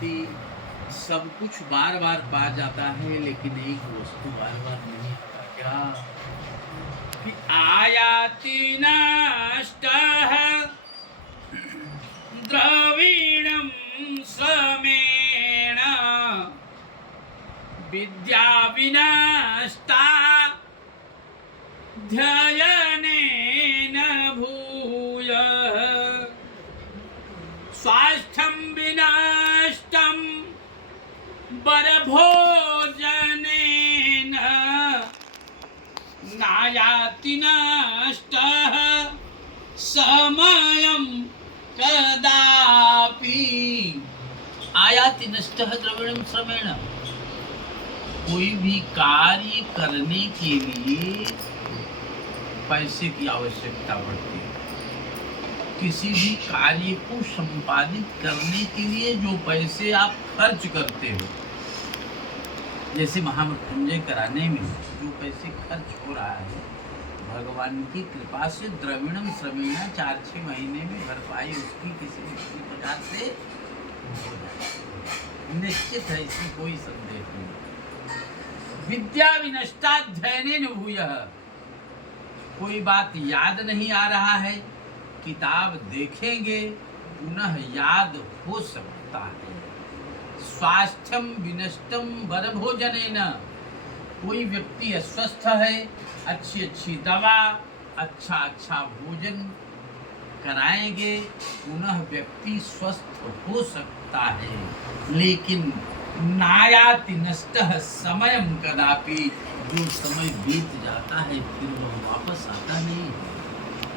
व्यक्ति सब कुछ बार बार पा जाता है, लेकिन एक वस्तु बार बार नहीं आता। क्या कि आयाति नष्टः द्रविणं समेण विद्या विनष्टा ध्ययनेन भूयः स्वास्थ्यं विनष्टं परभोजनेन नायाति नष्टः समयं कदापि। आयाति नष्टः द्रविणं श्रमेण। कोई भी कार्य करने के लिए पैसे की आवश्यकता पड़ती है। किसी भी कार्य को संपादित करने के लिए जो पैसे आप खर्च करते हो, जैसे महामृत्युंजय कराने में जो पैसे खर्च हो रहा है, भगवान की कृपा से द्रविणम श्रमेण 4-6 महीने में भरपाई उसकी किसी प्रकार से हो जाए, निश्चित है, इसमें कोई संदेह नहीं। विद्या विनष्टाध्ययनेन भूयः। कोई बात याद नहीं आ रहा है, किताब देखेंगे पुनः याद हो सकता है। स्वास्थ्यम विनष्टम बरभोजनेन। कोई व्यक्ति अस्वस्थ है, अच्छी अच्छी दवा, अच्छा भोजन कराएंगे पुनः व्यक्ति स्वस्थ हो सकता है। लेकिन नायाति नष्टः समयं कदापि। जो समय बीत जाता है फिर वह वापस आता नहीं।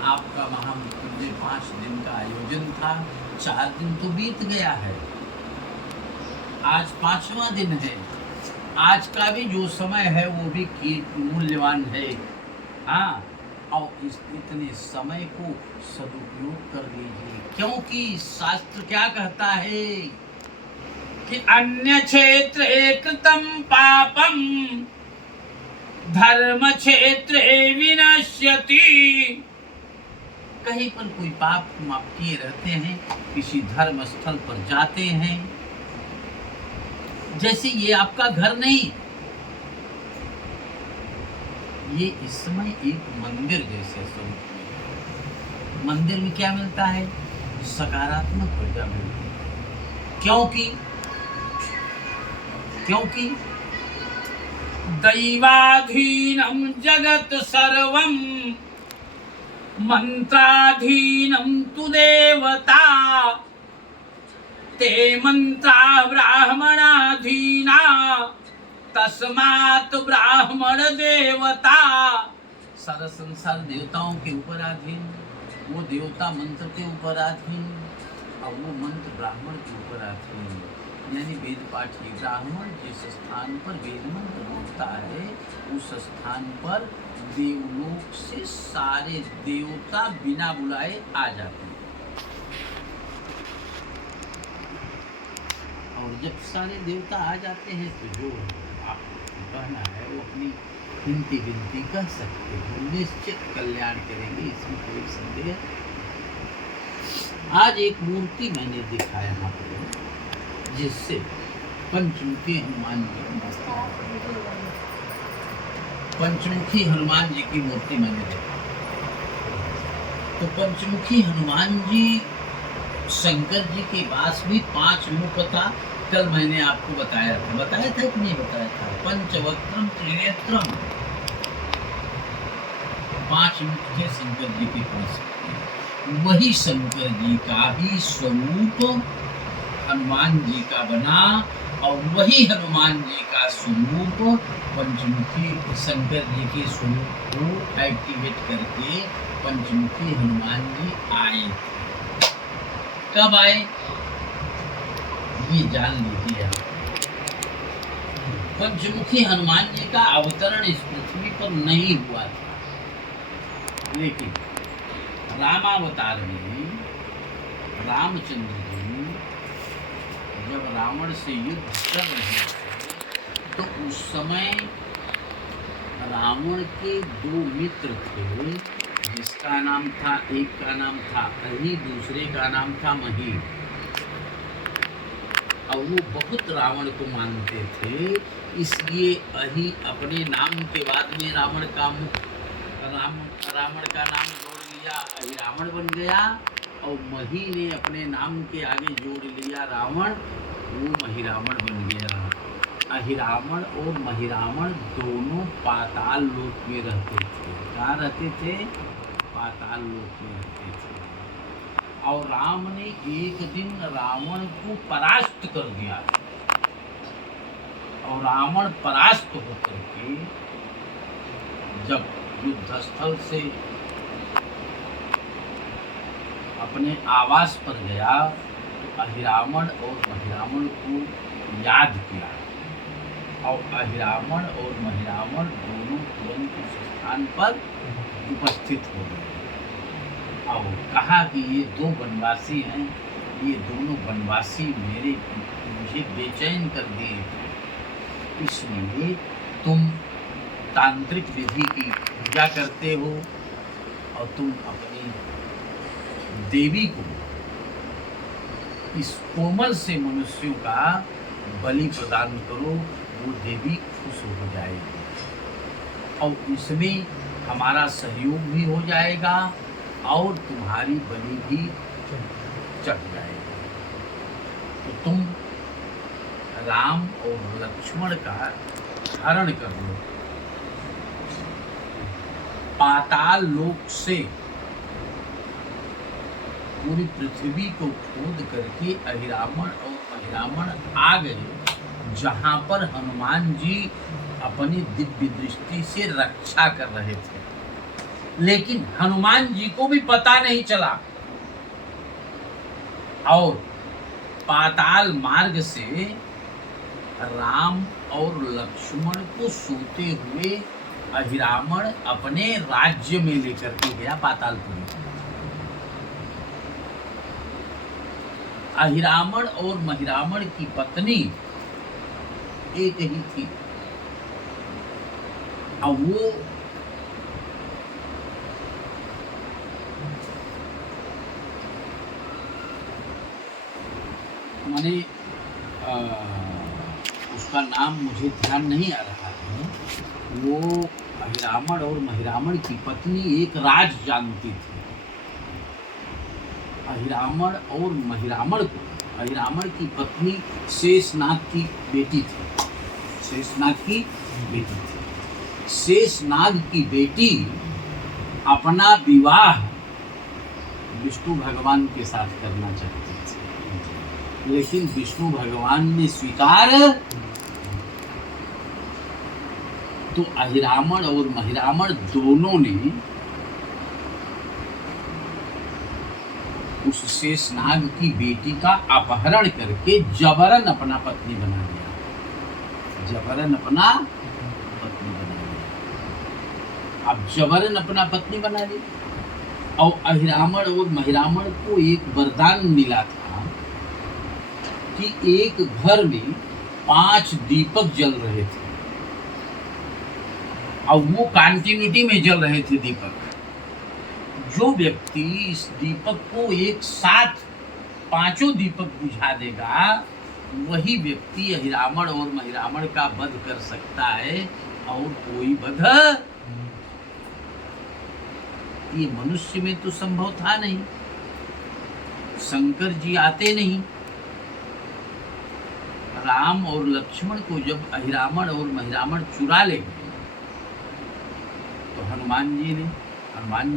आपका महामृत्युंजय 5 दिन का आयोजन था, 4 दिन तो बीत गया है, आज 5वां दिन है। आज का भी जो समय है वो भी मूल्यवान है। हाँ, और इस इतने समय को सदुपयोग कर लीजिए, क्योंकि शास्त्र क्या कहता है कि अन्य क्षेत्रे कृतं पापं धर्म क्षेत्रे विनश्यति। कहीं पर कोई पाप आप किए रहते हैं, किसी धर्म स्थल पर जाते हैं, जैसे ये आपका घर नहीं, ये इस समय एक मंदिर जैसे स्वरूप में। मंदिर में क्या मिलता है? सकारात्मक ऊर्जा मिलती है। क्योंकि दैवाधीनं जगत् सर्वं मंत्राधीनं तु देवता। ते मंत्रा ब्राह्मणाधीना तस्मात् ब्राह्मण देवता। सारा संसार देवताओं के ऊपर अधीन, वो देवता मंत्र के ऊपर अधीन, और वो मंत्र ब्राह्मण के ऊपर अधीन। यानी वेद पाठी ब्राह्मण जिस स्थान पर वेद मंत्र बोलता है, उस स्थान पर देवलोक से सारे देवता बिना बुलाए आ जाते हैं। और जब सारे देवता आ जाते हैं तो जो आपको कहना है वो अपनी गिनती कह सकते हैं, निश्चित कल्याण करेंगे, इसमें कोई संदेह। आज एक मूर्ति मैंने दिखाया यहाँ पर, जिससे पंचमुखी हनुमान जी की मूर्ति मैंने देखी। तो पंचमुखी हनुमान जी शंकर जी के पास भी 5 मुख था। कल मैंने आपको बताया था कि नहीं बताया था? पंचवक्त्रम त्रिनेत्रम, 5 मुख थे शंकर जी के पास। वही शंकर जी का ही स्वरूप हनुमान जी का बना, और वही हनुमान जी का स्वरूप पंचमुखी शंकर जी के स्वरूप को एक्टिवेट करके पंचमुखी हनुमान जी आए। कब आए ये जान लीजिए आप। पंचमुखी हनुमान जी का अवतरण इस पृथ्वी पर नहीं हुआ था, लेकिन रामावतार में रामचंद्र जी जब रावण से युद्ध कर रहे थे, तो उस समय रावण के 2 मित्र थे, जिसका नाम था, एक का नाम था अहि, दूसरे का नाम था मही। और और वो बहुत रावण को मानते थे, इसलिए अही अपने नाम के बाद में रावण का रावण का नाम जोड़ लिया, अही रावण बन गया। और मही ने अपने नाम के आगे जोड़ लिया रावण, वो महिरावण बन गया। अहिरावण और महिरावण दोनों पाताल लोक में रहते थे। कहाँ रहते थे? पाताल लोक में रहते थे। और राम ने एक दिन रावण को परास्त कर दिया, और रावण परास्त होकर के जब युद्धस्थल से अपने आवास पर गया, तो अहिरावण और महिरावण को याद किया, और अहिरावण और महिरावण दोनों तुरंत उस स्थान पर उपस्थित हो गए। और कहा कि ये दो वनवासी हैं, ये दोनों वनवासी मुझे बेचैन कर दिए, इसलिए तुम तांत्रिक विधि की पूजा करते हो और तुम अपनी देवी को, इस कोमल से मनुष्यों का बलि प्रदान करो, वो देवी खुश हो जाएगी और इसमें हमारा सहयोग भी हो जाएगा और तुम्हारी बलि भी चढ़ जाएगी। तो तुम राम और लक्ष्मण का हरण कर लो। पाताल लोक से पूरी पृथ्वी को खोद करके अहिरावण और महिरावण आ गए, जहां पर हनुमान जी अपनी दिव्य दृष्टि से रक्षा कर रहे थे। लेकिन हनुमान जी को भी पता नहीं चला, और पाताल मार्ग से राम और लक्ष्मण को सोते हुए अहिरावण अपने राज्य में लेकर के गया, पातालपुरी। अहिरावण और महिरावण की पत्नी एक ही थी, और वो माने उसका नाम मुझे ध्यान नहीं आ रहा है। वो अहिरावण और महिरावण की पत्नी एक राज जानती थी। अहिरावण और महिरावण को, अहिरावण की पत्नी शेषनाग की बेटी थी, शेषनाग की बेटी थी। शेषनाग की बेटी अपना विवाह विष्णु भगवान के साथ करना चाहती थी, लेकिन विष्णु भगवान ने स्वीकार, तो अहिरावण और महिरावण दोनों ने उस शेषनाग की बेटी का अपहरण करके जबरन अपना पत्नी बना लिया, जबरन अपना पत्नी बना लिया। अब जबरन अपना पत्नी बना लिया, और अहिरावण और महिरावण को एक वरदान मिला था कि एक घर में 5 दीपक जल रहे थे, और वो कंटिन्यूटी में जल रहे थे दीपक। जो व्यक्ति इस दीपक को एक साथ 5 दीपक बुझा देगा, वही व्यक्ति अहिरावण और महिरावण का वध कर सकता है, और कोई वध ये मनुष्य में तो संभव था नहीं। शंकर जी आते नहीं। राम और लक्ष्मण को जब अहिरावण और महिरावण चुरा ले गए, तो हनुमान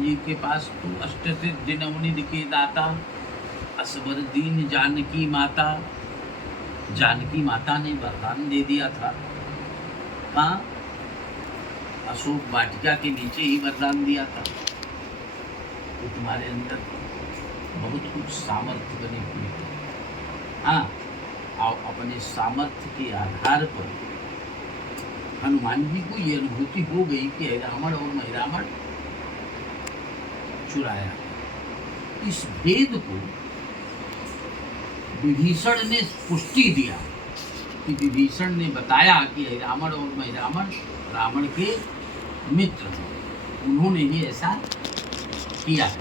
जी के पास तो अष्टसिद्धि नवनिधि के दाता, असबर दीन जानकी माता, जानकी माता ने वरदान दे दिया था। कहाँ? अशोक वाटिका के नीचे ही वरदान दिया था। तो तुम्हारे अंदर बहुत कुछ सामर्थ्य बनी हुई है। हाँ, और अपने सामर्थ्य के आधार पर हनुमान जी को ये अनुभूति हो गई कि अहिरावण और महिरावण चुराया। इस भेद को विभीषण ने पुष्टि दिया, कि विभीषण ने बताया कि अहिरावण और महिरावण रावण के मित्र हैं, उन्होंने ही ऐसा किया है,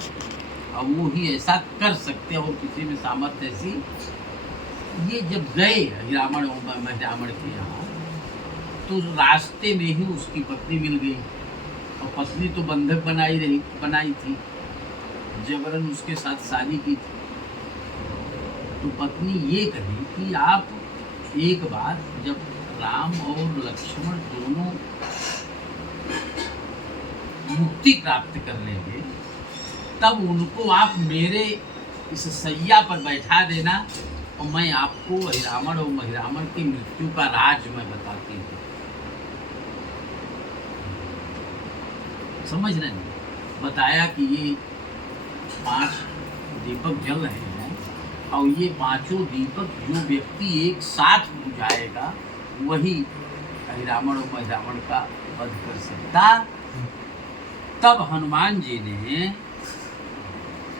और वो ही ऐसा कर सकते हैं, और किसी में सामर्थ्य ऐसी ये जब गए रावण और रावण के यहाँ, तो रास्ते में ही उसकी पत्नी मिल गई, और पत्नी तो बंधक बनाई थी, जबरन उसके साथ शादी की थी। तो पत्नी ये कही कि आप एक बार जब राम और लक्ष्मण दोनों मुक्ति प्राप्त कर लेंगे, तब उनको आप मेरे इस सैया पर बैठा देना, और मैं आपको रावण और महिरावण की मृत्यु का राज मैं बताती हूँ। समझ रहे हैं? बताया कि ये 5 दीपक जल रहे हैं, और ये 5 दीपक जो व्यक्ति एक साथ बुझाएगा वही रावण और महिरावण का वध कर सकता। तब हनुमान जी ने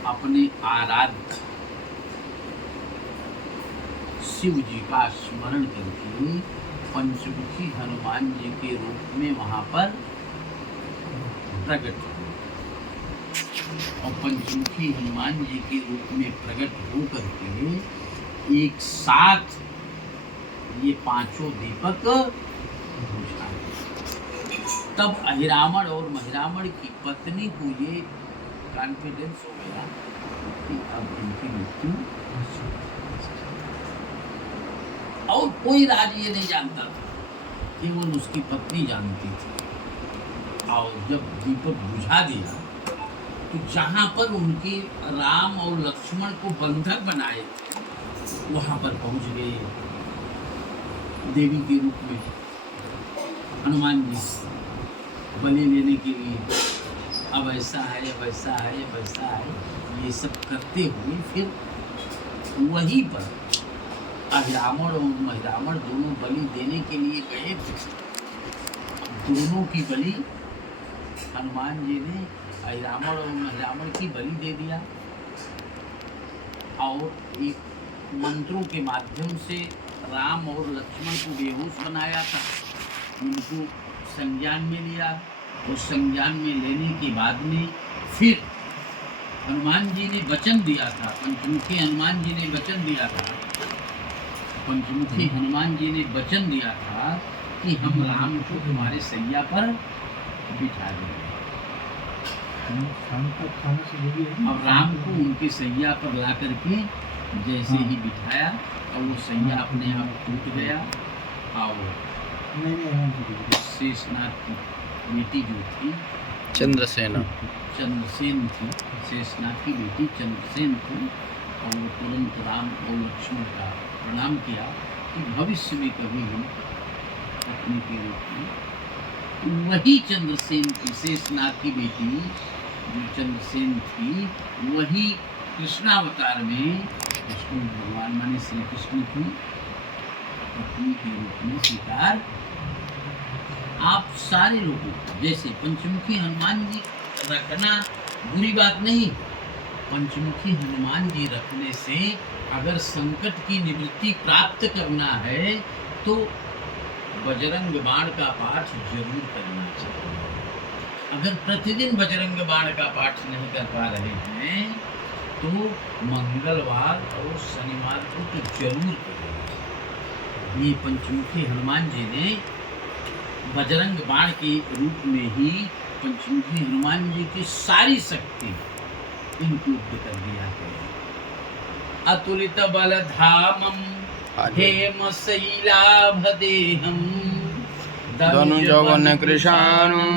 अपने आराध्य शिव जी का स्मरण करके पंचमुखी हनुमान जी के रूप में वहां पर प्रकट हुए, और पंचमुखी हनुमान जी के रूप में प्रकट होकर के एक साथ ये 5 दीपक बुझाए। तब रावण और महिरावण की पत्नी को ये कॉन्फिडेंस हो गया कि अब इनकी मृत्यु, और कोई राज ये नहीं जानता था, केवल उसकी पत्नी जानती थी। और जब दीपक बुझा दिया, तो जहां पर उनके राम और लक्ष्मण को बंधक बनाए, वहां पर पहुंच गए देवी के रूप में हनुमान जी बलि लेने के लिए। अब ऐसा है, अब ऐसा है, अब ऐसा है, ये सब करते हुए फिर वहीं पर रावण और महिरावण दोनों बलि देने के लिए गए थे। दोनों की बलि हनुमान जी ने रावण और महिरावण की बलि दे दिया, और एक मंत्रों के माध्यम से राम और लक्ष्मण को बेहोश बनाया था, उनको संज्ञान में लिया, और संज्ञान में लेने के बाद में फिर हनुमान जी ने वचन दिया था, पंचमुखी हनुमान जी ने वचन दिया था, पंचमुखी हनुमान जी ने वचन दिया था कि हम राम को तुम्हारे सैया पर बिठा देंगे। अब राम को उनके सैया पर ला करके जैसे ही बिठाया, और वो सैया अपने आप टूट गया, और शेषनाग की बेटी जो थी चंद्रसेन थी, शेषनाग की बेटी चंद्रसेन थी, और वो तुरंत राम और लक्ष्मण का प्रणाम किया कि भविष्य में कभी हम पत्नी के रूप में, वही चंद्रसेन की, शेषनाग की बेटी जो चंद्रसेन थी, वही कृष्णावतार में विष्णु भगवान माने श्री कृष्ण की पत्नी के रूप में स्वीकार। आप सारे लोगों को जैसे पंचमुखी हनुमान जी रखना बुरी बात नहीं, पंचमुखी हनुमान जी रखने से अगर संकट की निवृत्ति प्राप्त करना है तो बजरंग बाण का पाठ जरूर करना चाहिए। अगर प्रतिदिन बजरंग बाण का पाठ नहीं कर पा रहे हैं तो मंगलवार और शनिवार को तो जरूर करें। ये पंचमुखी हनुमान जी ने बजरंग बाण के रूप में ही पंचमुखी हनुमान जी की सारी शक्ति इनक्लूड कर दिया है। अतुलित बलधामम हेम शैलाभदेहम धनुजवन कृशाणं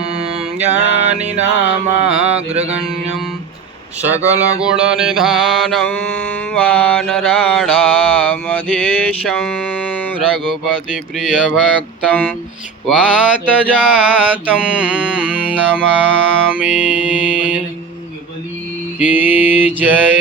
ज्ञानिनामाग्रगण्यं सकलगुणनिधानं वानराणामधीशं रघुपतिप्रियभक्तं वातजातं नमामि। की जय।